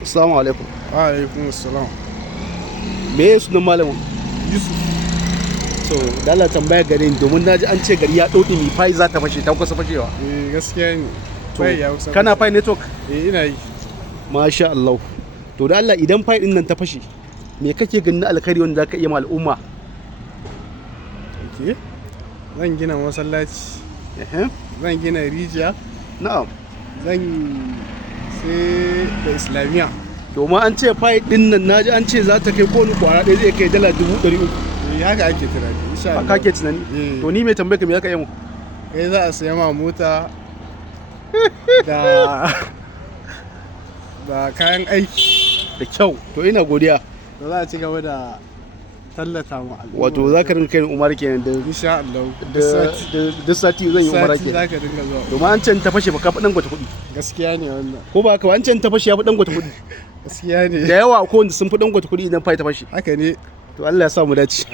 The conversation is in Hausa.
Assalamu alaikum. Wa alaikum assalam. Me ya sunan malamin? Yusuf. So, dala tambaya gare ni domin naji an ce gari ya ɗauɗi mi fai za ta fashe ta kusa fashewa. Gaskiya ne. To, Fai ya kusa. kana fai network? Ina yi. Masha Allah. To da Allah idan fai din nan ta fashe, me kake ganin alkhairi wanda zaka iya ma al'umma? Okay. Zan gina masallaci. Zan gina rijiya. Na'am. Zan sai da islamiyya. Domin an ce fai din nan naji an ce za ta kai kowane kwara ɗaya zai kai dala 300,000. Haka ake tunani. Insha Allah. Haka ake tunani. To ni mai tambaye ka me zaka yi mu? Kai za a saya ma mota da kayan aiki Da kyau. To ina godiya. da za a ci gaba da tallata mu al'umma. Wato za ka rinka kai umar kenan da insha Allah. duk sati zan yi umara Sati kenan. za ka dinga zuwa. Domin an ce ta fashe ba ka fi dan gwata kuɗi. Gaskiya ne wannan. Ko ba haka ba an ce ta fashe ya fi dan gwata kuɗi. Gaskiya ne. Da yawa ko wanda sun fi dan gwata kuɗi idan fai ta fashe. Haka ne. To Allah ya sa mu dace.